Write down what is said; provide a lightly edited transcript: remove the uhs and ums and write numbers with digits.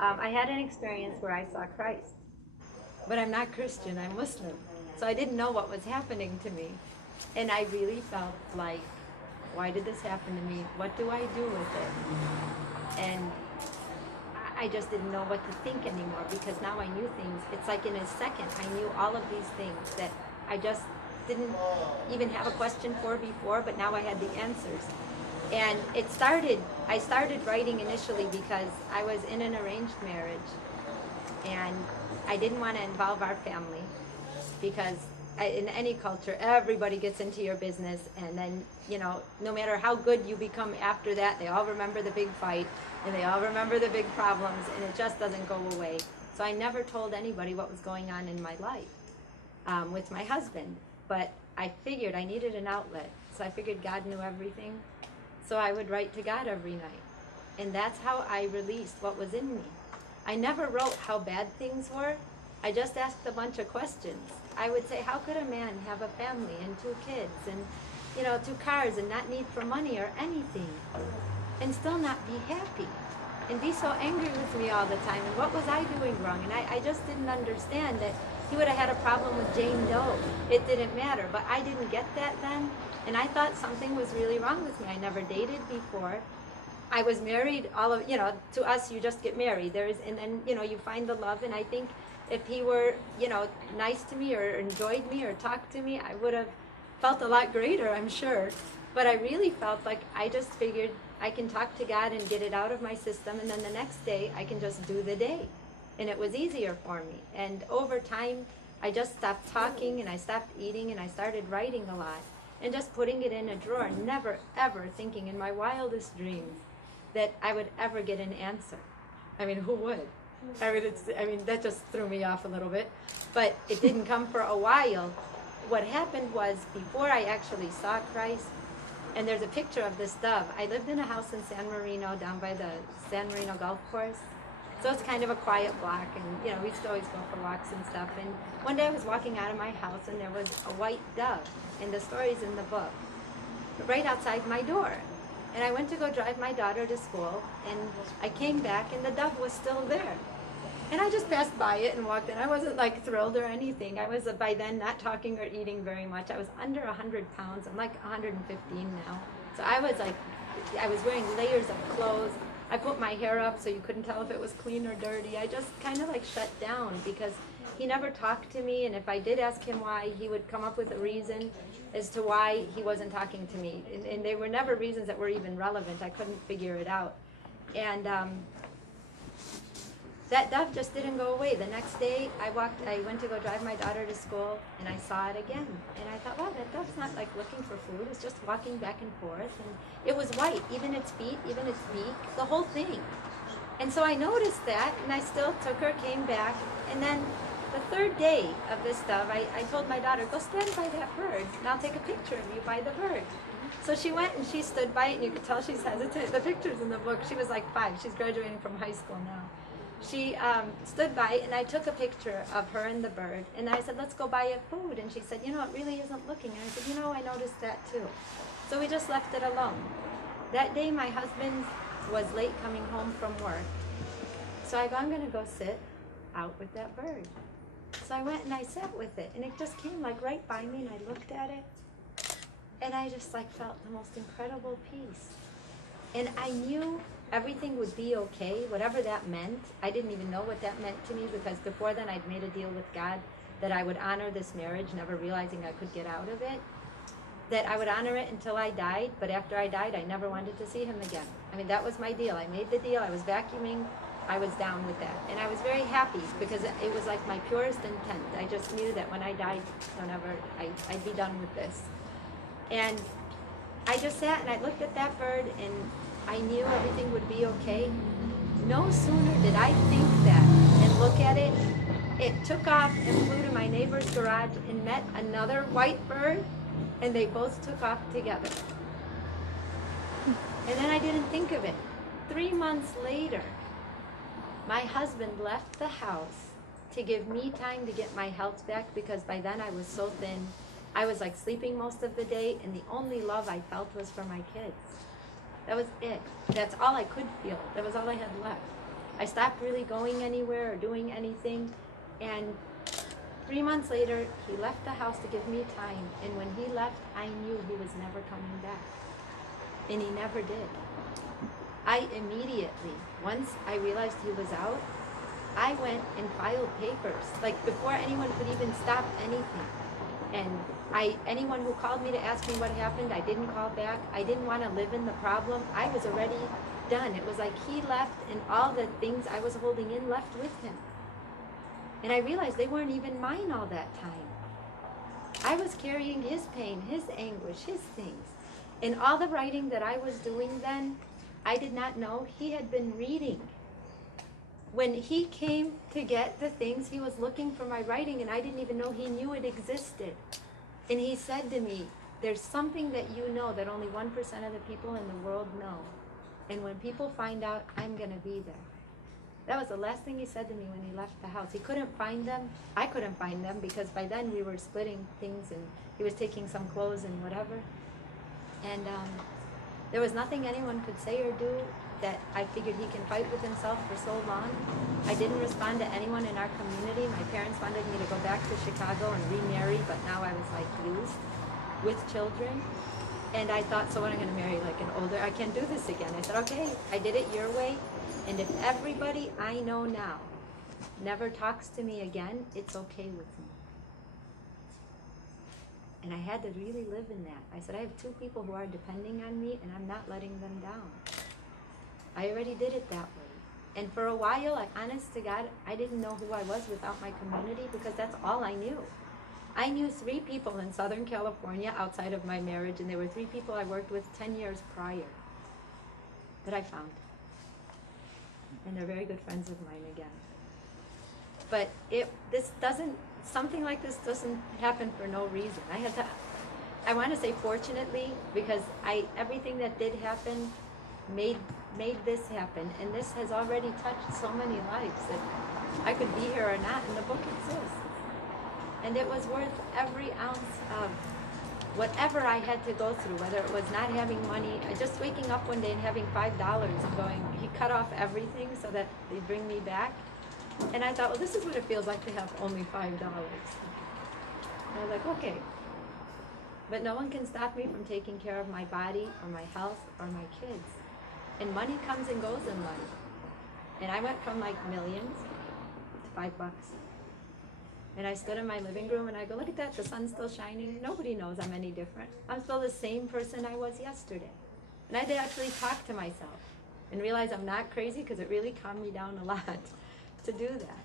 I had an experience where I saw Christ, but I'm not Christian, I'm Muslim. So I didn't know what was happening to me. And I really felt like, why did this happen to me? What do I do with it? And I just didn't know what to think anymore because now I knew things. It's like in a second, I knew all of these things that I just didn't even have a question for before, but now I had the answers. And I started writing initially because I was in an arranged marriage and I didn't want to involve our family because in any culture, everybody gets into your business, and then, no matter how good you become after that, they all remember the big fight, and they all remember the big problems, and it just doesn't go away. So I never told anybody what was going on in my life with my husband, but I figured I needed an outlet, so I figured God knew everything, so I would write to God every night, and that's how I released what was in me. I never wrote how bad things were. I just asked a bunch of questions. I would say, how could a man have a family and 2 kids and, 2 cars and not need for money or anything and still not be happy and be so angry with me all the time? And what was I doing wrong? And I just didn't understand that he would have had a problem with Jane Doe. It didn't matter, but I didn't get that then. And I thought something was really wrong with me. I never dated before. I was married, to us, you just get married. And then, you find the love. And I think if he were, nice to me or enjoyed me or talked to me, I would have felt a lot greater, I'm sure. But I really felt like I just figured I can talk to God and get it out of my system, and then the next day I can just do the day. And it was easier for me. And over time, I just stopped talking and I stopped eating and I started writing a lot and just putting it in a drawer, never ever thinking in my wildest dreams that I would ever get an answer. I mean, who would? That just threw me off a little bit, but it didn't come for a while. What happened was, before I actually saw Christ, and there's a picture of this dove. I lived in a house in San Marino, down by the San Marino golf course. So it's kind of a quiet block, and we used to always go for walks and stuff. And one day I was walking out of my house, and there was a white dove, and the story's in the book, right outside my door. And I went to go drive my daughter to school, and I came back, and the dove was still there. And I just passed by it and walked in. I wasn't like thrilled or anything. I was by then not talking or eating very much. I was under 100 pounds. I'm like 115 now. So I was wearing layers of clothes. I put my hair up so you couldn't tell if it was clean or dirty. I just kind of like shut down because he never talked to me. And if I did ask him why, he would come up with a reason as to why he wasn't talking to me. And they were never reasons that were even relevant. I couldn't figure it out. And that dove just didn't go away. The next day, I went to go drive my daughter to school, and I saw it again. And I thought, wow, that dove's not like looking for food. It's just walking back and forth. And it was white, even its feet, even its beak, the whole thing. And so I noticed that, and I still took her, came back. And then the 3rd day of this dove, I told my daughter, go stand by that bird, and I'll take a picture of you by the bird. So she went and she stood by it, and you could tell she's hesitant. The picture's in the book. She was like 5. She's graduating from high school now. She stood by, and I took a picture of her and the bird, and I said, let's go buy it food. And she said, it really isn't looking. And I said, I noticed that too. So we just left it alone. That day, my husband was late coming home from work. So I go, I'm going to go sit out with that bird. So I went and I sat with it, and it just came like right by me, and I looked at it, and I just like felt the most incredible peace. And I knew everything would be okay, whatever that meant. I didn't even know what that meant to me, because before then I'd made a deal with God that I would honor this marriage, never realizing I could get out of it, that I would honor it until I died, but after I died, I never wanted to see him again. That was my deal. I made the deal. I was vacuuming. I was down with that. And I was very happy because it was like my purest intent. I just knew that when I died, I'd be done with this. And I just sat and I looked at that bird, and I knew everything would be okay. No sooner did I think that and look at it, it took off and flew to my neighbor's garage and met another white bird, and they both took off together. And then I didn't think of it. 3 months later, my husband left the house to give me time to get my health back, because by then I was so thin. I was like sleeping most of the day, and the only love I felt was for my kids. That was it. That's all I could feel. That was all I had left. I stopped really going anywhere or doing anything. And 3 months later, he left the house to give me time. And when he left, I knew he was never coming back. And he never did. I immediately, once I realized he was out, I went and filed papers, like before anyone could even stop anything. And anyone who called me to ask me what happened, I didn't call back. I didn't want to live in the problem. I was already done. It was like he left and all the things I was holding in left with him. And I realized they weren't even mine all that time. I was carrying his pain, his anguish, his things. And all the writing that I was doing then, I did not know he had been reading. When he came to get the things, he was looking for my writing, and I didn't even know he knew it existed. And he said to me, there's something that you know that only 1% of the people in the world know. And when people find out, I'm going to be there. That was the last thing he said to me when he left the house. He couldn't find them. I couldn't find them because by then we were splitting things, and he was taking some clothes and whatever. And there was nothing anyone could say or do that I figured he can fight with himself for so long. I didn't respond to anyone in our community. My parents wanted me to go back to Chicago and remarry, but now I was like used with children. And I thought, so when I'm going to marry like an older, I can't do this again. I said, okay, I did it your way. And if everybody I know now never talks to me again, it's okay with me. And I had to really live in that. I said, I have 2 people who are depending on me, and I'm not letting them down. I already did it that way. And for a while, honest to God, I didn't know who I was without my community because that's all I knew. I knew 3 people in Southern California outside of my marriage, and there were 3 people I worked with 10 years prior that I found. And they're very good friends of mine again. But something like this doesn't happen for no reason. I want to say fortunately, because everything that did happen made this happen, and this has already touched so many lives that I could be here or not, and the book exists. And it was worth every ounce of whatever I had to go through, whether it was not having money, just waking up one day and having $5 and going, he cut off everything so that they'd bring me back. And I thought, well, this is what it feels like to have only $5. And I was like, okay. But no one can stop me from taking care of my body or my health or my kids. And money comes and goes in life. And I went from like millions to $5. And I stood in my living room and I go, look at that, the sun's still shining. Nobody knows I'm any different. I'm still the same person I was yesterday. And I had to actually talk to myself and realize I'm not crazy, because it really calmed me down a lot to do that.